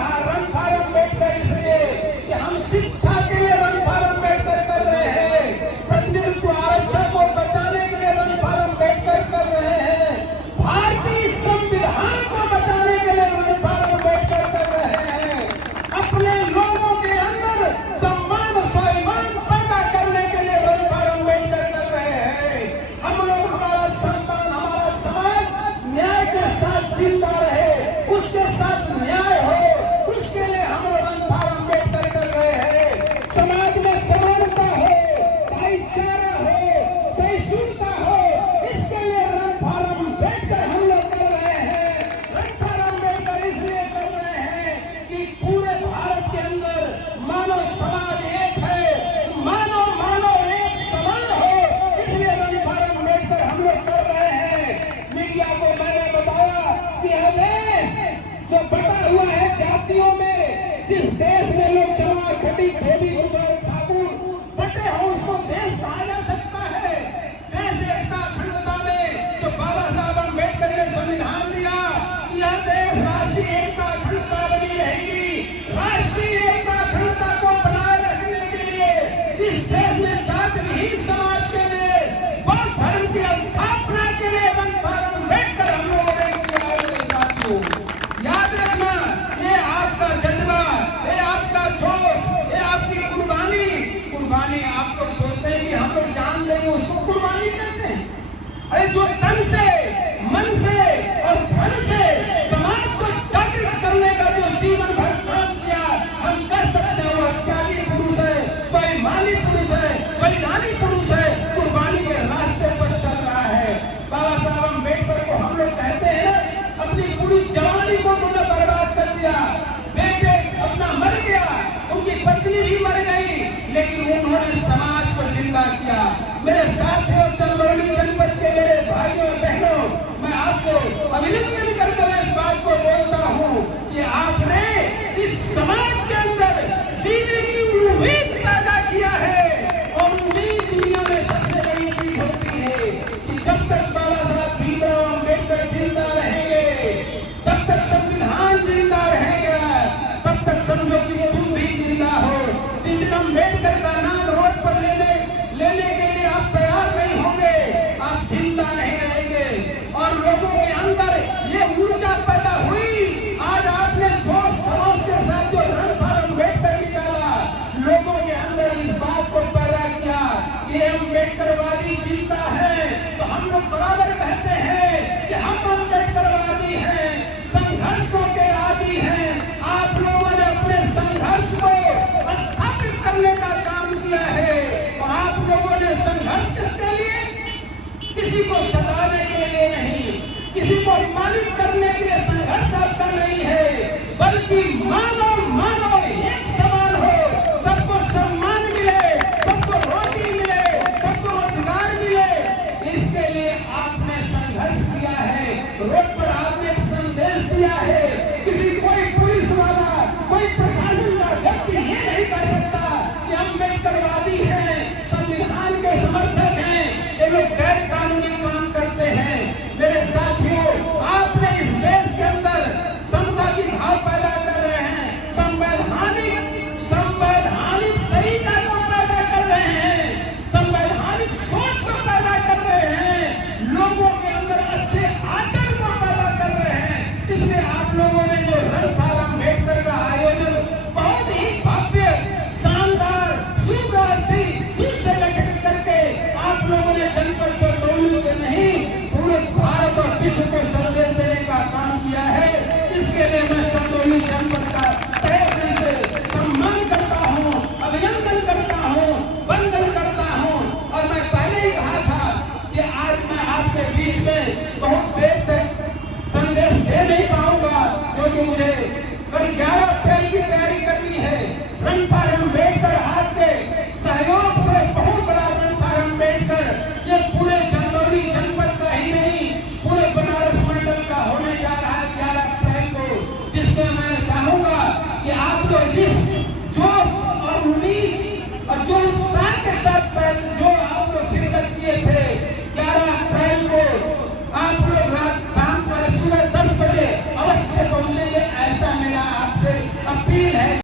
रहा run for Ambedkar इसलिए कि हम शिक्षा के लिए रन फॉर अम्बेडकर कर रहे हैं, प्रतिनिधित्व आरक्षण को बचाने के लिए रन फॉर अम्बेडकर कर रहे हैं, भारतीय संविधान को बचाने के लिए रन फॉर अम्बेडकर कर रहे हैं, अपने लोगों के अंदर सम्मान स्वाभिमान पैदा करने के लिए रन फॉर अम्बेडकर कर रहे हैं। हम लोग हमारा सम्मान हमारा समाज न्याय के साथ जिंदा रहे, उसके साथ न्याय हो, उसके लिए हम लोग रन फॉर अम्बेडकर कर रहे हैं। समाज में समानता हो, भाईचारा हो, सहिष्णुता हो, इसके लिए रन फॉर अम्बेडकर हम लोग कर रहे हैं। रन फॉर अम्बेडकर इसलिए कर रहे हैं कि पूरे भारत के अंदर मानव समाज एक है, मानव मानव एक समान हो, इसलिए रन फॉर अम्बेडकर हम लोग कर रहे हैं। मीडिया को मैंने बताया कि यह देश जो बटा हुआ है जातियों में, जिस देश में लोग चमार खटी धोबी गुजर ठाकुर बटे हो, उसको देश कहा जा सकता है? देश एकता अखंडता में जो बाबा साहब अम्बेडकर ने संविधान दिया, यह देश राष्ट्रीय एकता अखंडता बनी रहेगी। राष्ट्रीय एकता अखंडता को बनाए रखने के लिए इस देश में जाति विहीन समाज के लिए बौद्ध धर्म की स्थापना के लिए रन फॉर अम्बेडकर हम लोगों ने किया है। साथियों, याद रखना, ये आपका जज्बा, ये आपका जोश, ये आपकी कुर्बानी। कुर्बानी आप लोग सोचते हैं कि हम लोग जान लेंगे, उसको कुर्बानी कहते हैं। अरे जो तन से, मन से और धन से समाज को जागृत करने का जो जीवन भर काम किया, हम कह सकते हैं वो त्यागी पुरुष है, स्वाभिमानी पुरुष है, बलिदानी पुरुष है, कुर्बानी के रास्ते पर चल रहा है। बाबा साहब अम्बेडकर को हम लोग कहते हैं अपनी पूरी जवानी को उन्होंने बर्बाद कर दिया। बेटे अपना मर गया, उनकी पत्नी भी मर गई, लेकिन उन्होंने समाज को जिंदा किया। मेरे साथियों, चंदौली जनपद के मेरे भाइयों बहनों, मैं आपको अभिनंदन करके मैं इस बात को बोलता हूँ कि आपने इस समाज के अंदर जीने की उम्मीद पैदा किया है। और उम्मीद दुनिया में सबसे बड़ी चीज होती है कि जब तक बाबा साहब भीमराव अम्बेडकर जिंदा रहेंगे, जब तक संविधान जिंदा रहेगा, तब तक समझो कि तुम भी जिंदा हो। जिस दिन अम्बेडकर का नाम रोड पर लेने के लिए आप तैयार नहीं होंगे, आप जिंदा नहीं रहेंगे। और लोगों के अंदर ये ऊर्जा पैदा हुई, आज आपने जोश खरोश के साथ जो रन फॉर अम्बेडकर निकाला, लोगों के अंदर इस बात को पैदा किया कि अम्बेडकरवादी जीता है। तो हम लोग बराबर कहते हैं कि हम अम्बेडकरवादी हैं, संघर्षों के आदी हैं। आप लोगों ने अपने संघर्ष को स्थापित करने का काम किया है, और आप लोगों ने संघर्ष किसके लिए? किसी को सताने के लिए नहीं, किसी को अपमानित करने के लिए संघर्ष आपका नहीं है, बल्कि मानव मानव एक समान हो, सबको सम्मान मिले, सबको रोटी मिले, सबको रोजगार मिले, इसके लिए आपने संघर्ष किया है। रोड पर आपने एक संदेश दिया है। किसी कोई पुलिस वाला, कोई प्रशासन का व्यक्ति ये नहीं कह सकता कि अम्बेडकरवादी हैं, संविधान के समर्थक हैं, ये लोग गैर कानूनी काम करते हैं। मेरे साथियों, आपने इस देश के अंदर समता की भाव पैदा कर रहे हैं, संवैधानिक तरीका को पैदा कर रहे हैं, संवैधानिक सोच को पैदा कर रहे हैं, लोगों के अंदर अच्छे आचरण को पैदा कर रहे हैं। इसलिए आप लोगों ने जो रन फॉर अम्बेडकर का आयोजन बहुत ही भव्य, शानदार, सुराष्ट्री सुसंगठित करके आप लोगों ने जनपद चंदौली के नहीं, पूरे भारत और विश्व को संदेश देने का काम किया है। इसके लिए मैं चंदौली जनपद का तहे दिल से सम्मान करता हूँ, अभिनंदन करता हूँ, वंदन करता हूँ। और मैं पहले ही कहा था कि आज मैं आपके बीच में बहुत देर तक संदेश दे नहीं पाऊंगा, क्योंकि मुझे कल 11